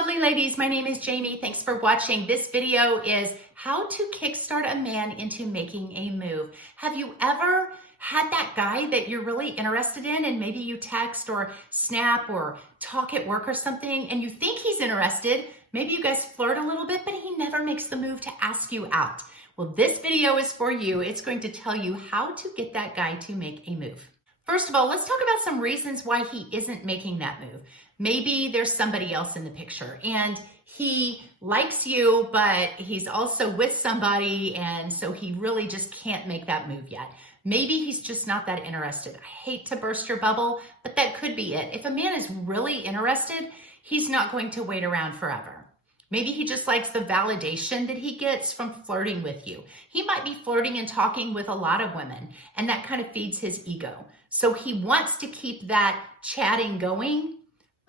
lovely ladies, my name is Jamie. Thanks for watching. This video is how to kickstart a man into making a move. Have you ever had that guy that you're really interested in and maybe you text or snap or talk at work or something and you think he's interested? Maybe you guys flirt a little bit, but he never makes the move to ask you out. Well, this video is for you. It's going to tell you how to get that guy to make a move. First of all, let's talk about some reasons why he isn't making that move. Maybe there's somebody else in the picture and he likes you, but he's also with somebody, and so he really just can't make that move yet. Maybe he's just not that interested. I hate to burst your bubble, but that could be it. If a man is really interested, he's not going to wait around forever. Maybe he just likes the validation that he gets from flirting with you. He might be flirting and talking with a lot of women, and that kind of feeds his ego. So he wants to keep that chatting going,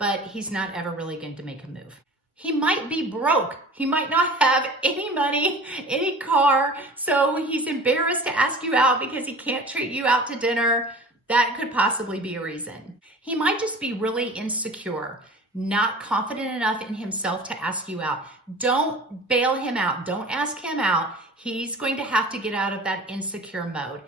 but he's not ever really going to make a move. He might be broke. He might not have any money, any car, so he's embarrassed to ask you out because he can't treat you out to dinner. That could possibly be a reason. He might just be really insecure, not confident enough in himself to ask you out. Don't bail him out. Don't ask him out. He's going to have to get out of that insecure mode.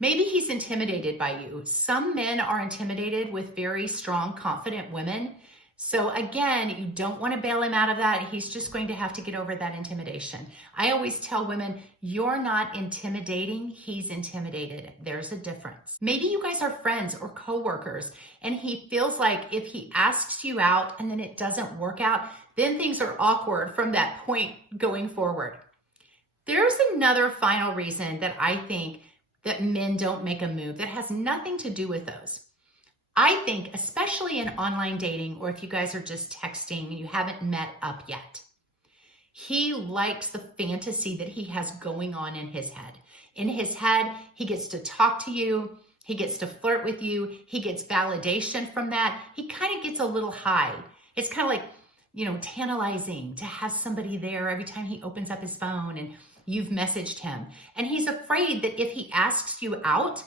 Maybe he's intimidated by you. Some men are intimidated with very strong, confident women. So again, you don't want to bail him out of that. He's just going to have to get over that intimidation. I always tell women, you're not intimidating, he's intimidated. There's a difference. Maybe you guys are friends or coworkers, and he feels like if he asks you out and then it doesn't work out, then things are awkward from that point going forward. There's another final reason that I think that men don't make a move that has nothing to do with those. I think, especially in online dating, or if you guys are just texting and you haven't met up yet, he likes the fantasy that he has going on in his head. In his head, he gets to talk to you, he gets to flirt with you, he gets validation from that. He kind of gets a little high. It's kind of like, tantalizing to have somebody there every time he opens up his phone and you've messaged him. And he's afraid that if he asks you out,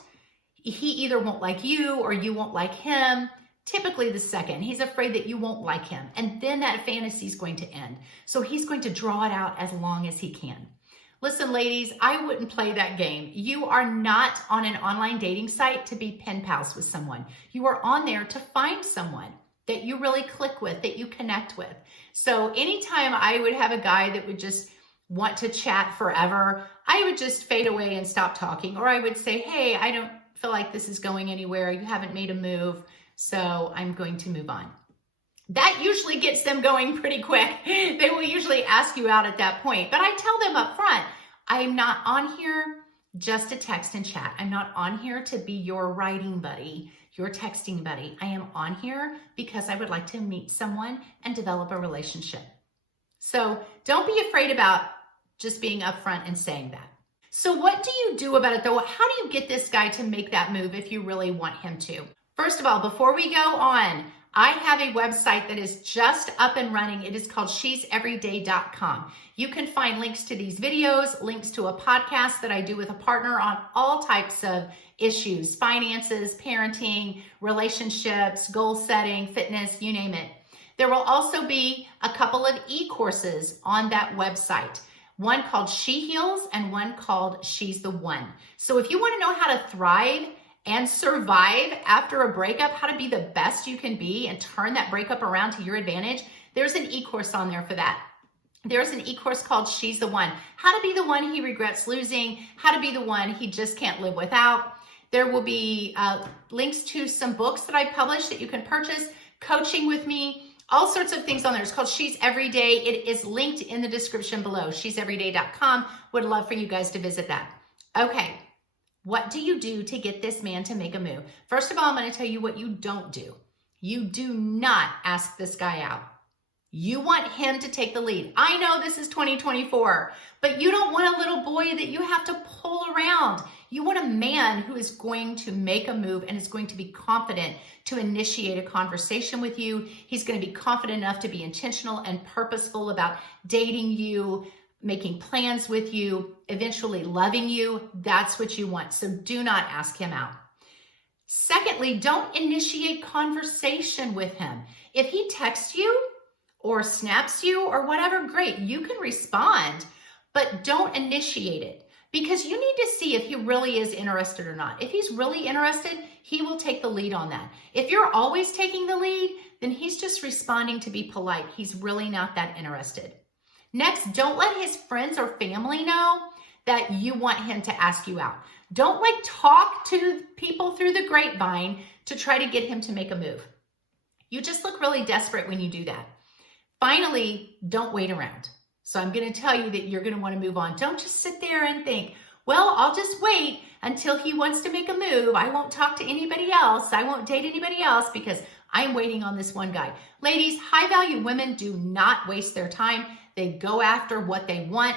he either won't like you or you won't like him. Typically the second. He's afraid that you won't like him. And then that fantasy is going to end. So he's going to draw it out as long as he can. Listen, ladies, I wouldn't play that game. You are not on an online dating site to be pen pals with someone. You are on there to find someone that you really click with, that you connect with. So anytime I would have a guy that would just want to chat forever, I would just fade away and stop talking. Or I would say, hey, I don't feel like this is going anywhere. You haven't made a move, so I'm going to move on. That usually gets them going pretty quick. They will usually ask you out at that point. But I tell them up front, I'm not on here just to text and chat. I'm not on here to be your writing buddy, your texting buddy. I am on here because I would like to meet someone and develop a relationship. So don't be afraid about just being upfront and saying that. So what do you do about it though? How do you get this guy to make that move if you really want him to? First of all, before we go on, I have a website that is just up and running. It is called she'severyday.com. You can find links to these videos, links to a podcast that I do with a partner on all types of issues, finances, parenting, relationships, goal setting, fitness, you name it. There will also be a couple of e-courses on that website. One called She Heals and one called She's the One. So if you want to know how to thrive and survive after a breakup, how to be the best you can be and turn that breakup around to your advantage, there's an e-course on there for that. There's an e-course called She's the One. How to be the one he regrets losing, how to be the one he just can't live without. There will be links to some books that I published that you can purchase, coaching with me, all sorts of things on there. It's called She's Everyday. It is linked in the description below, she'severyday.com. Would love for you guys to visit that. Okay, what do you do to get this man to make a move? First of all, I'm going to tell you what you don't do. You do not ask this guy out. You want him to take the lead. I know this is 2024, but you don't want a little boy that you have to pull around. You want a man who is going to make a move and is going to be confident to initiate a conversation with you. He's going to be confident enough to be intentional and purposeful about dating you, making plans with you, eventually loving you. That's what you want. So do not ask him out. Secondly, don't initiate conversation with him. If he texts you or snaps you or whatever, great, you can respond, but don't initiate it because you need to see if he really is interested or not. If he's really interested, he will take the lead on that. If you're always taking the lead, then he's just responding to be polite. He's really not that interested. Next, don't let his friends or family know that you want him to ask you out. Don't like talk to people through the grapevine to try to get him to make a move. You just look really desperate when you do that. Finally, don't wait around. So I'm going to tell you that you're going to want to move on. Don't just sit there and think, well, I'll just wait until he wants to make a move. I won't talk to anybody else. I won't date anybody else because I'm waiting on this one guy. Ladies, high value women do not waste their time. They go after what they want.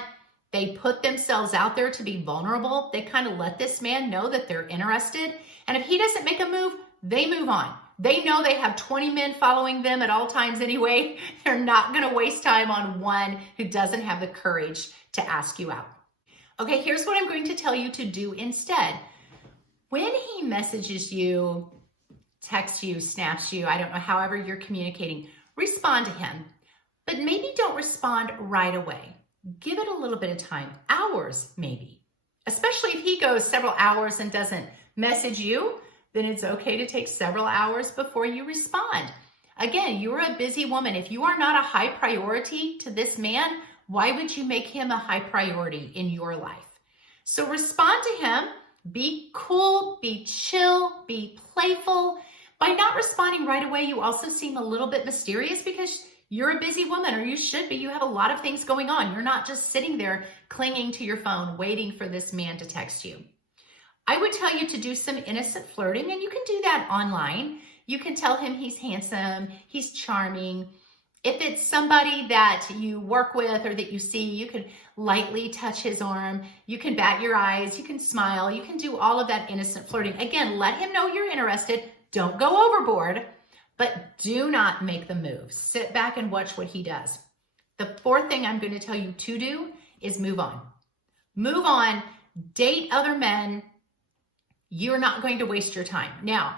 They put themselves out there to be vulnerable. They kind of let this man know that they're interested. And if he doesn't make a move, they move on. They know they have 20 men following them at all times anyway. They're not going to waste time on one who doesn't have the courage to ask you out. Okay, here's what I'm going to tell you to do instead. When he messages you, texts you, snaps you, I don't know, however you're communicating, respond to him. But maybe don't respond right away. Give it a little bit of time, hours maybe. Especially if he goes several hours and doesn't message you, then it's okay to take several hours before you respond. Again, you're a busy woman. If you are not a high priority to this man, why would you make him a high priority in your life? So respond to him, be cool, be chill, be playful. By not responding right away, you also seem a little bit mysterious because you're a busy woman, or you should be. You have a lot of things going on. You're not just sitting there clinging to your phone, waiting for this man to text you. I would tell you to do some innocent flirting, and you can do that online. You can tell him he's handsome, he's charming. If it's somebody that you work with or that you see, you can lightly touch his arm. You can bat your eyes, you can smile, you can do all of that innocent flirting. Again, let him know you're interested. Don't go overboard, but do not make the move. Sit back and watch what he does. The fourth thing I'm going to tell you to do is move on. Move on, date other men. You're not going to waste your time. Now,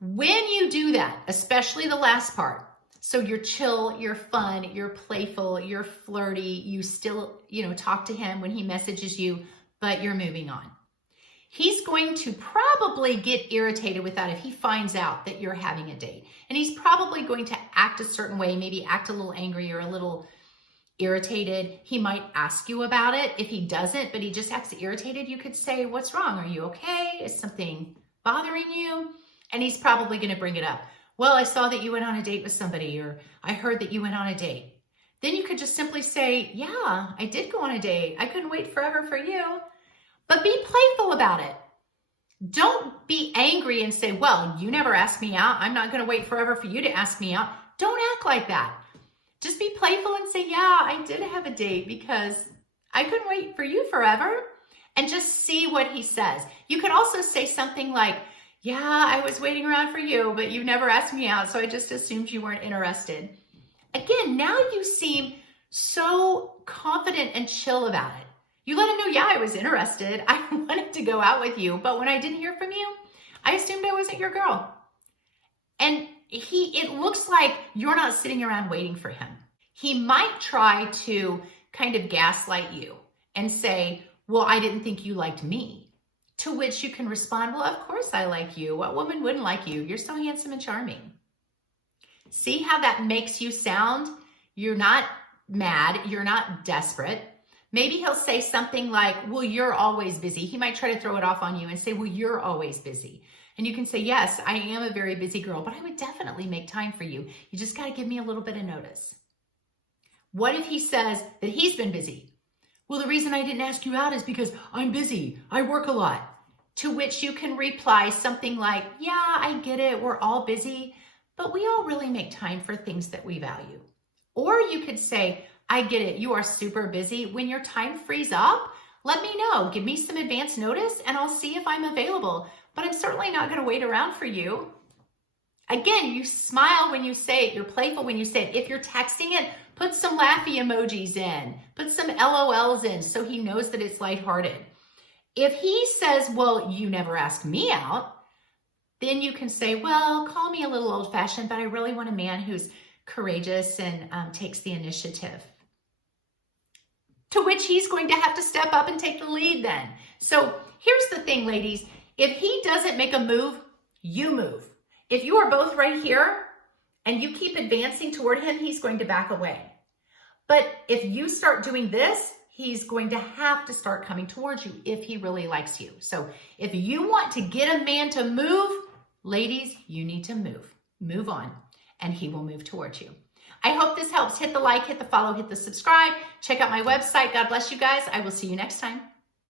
when you do that, especially the last part, so you're chill, you're fun, you're playful, you're flirty, you still, talk to him when he messages you, but you're moving on. He's going to probably get irritated with that if he finds out that you're having a date. And he's probably going to act a certain way, maybe act a little angry or a little irritated. He might ask you about it. If he doesn't, but he just acts irritated, you could say, what's wrong? Are you okay? Is something bothering you? And he's probably going to bring it up. Well, I saw that you went on a date with somebody, or I heard that you went on a date. Then you could just simply say, yeah, I did go on a date. I couldn't wait forever for you. But be playful about it. Don't be angry and say, well, you never asked me out. I'm not going to wait forever for you to ask me out. Don't act like that. Just be playful and say, yeah, I did have a date because I couldn't wait for you forever. And just see what he says. You could also say something like, yeah, I was waiting around for you, but you never asked me out, so I just assumed you weren't interested. Again, now you seem so confident and chill about it. You let him know, yeah, I was interested. I wanted to go out with you, but when I didn't hear from you, I assumed I wasn't your girl. And it looks like you're not sitting around waiting for him. He might try to kind of gaslight you and say, well, I didn't think you liked me. To which you can respond, well, of course I like you. What woman wouldn't like you? You're so handsome and charming. See how that makes you sound? You're not mad. You're not desperate. Maybe he'll say something like, well, you're always busy. He might try to throw it off on you and say, well, you're always busy. And you can say, yes, I am a very busy girl, but I would definitely make time for you. You just got to give me a little bit of notice. What if he says that he's been busy? Well, the reason I didn't ask you out is because I'm busy. I work a lot. To which you can reply something like, yeah, I get it. We're all busy, but we all really make time for things that we value. Or you could say, I get it. You are super busy. When your time frees up, let me know. Give me some advance notice and I'll see if I'm available. But I'm certainly not going to wait around for you. Again, you smile when you say it. You're playful when you say it. If you're texting it, put some laughy emojis in. Put some LOLs in so he knows that it's lighthearted. If he says, well, you never asked me out, then you can say, well, call me a little old-fashioned, but I really want a man who's courageous and takes the initiative. To which he's going to have to step up and take the lead then. So here's the thing, ladies. If he doesn't make a move, you move. If you are both right here and you keep advancing toward him, he's going to back away. But if you start doing this, he's going to have to start coming towards you if he really likes you. So if you want to get a man to move, ladies, you need to move. Move on, and he will move towards you. I hope this helps. Hit the like, hit the follow, hit the subscribe. Check out my website. God bless you guys. I will see you next time.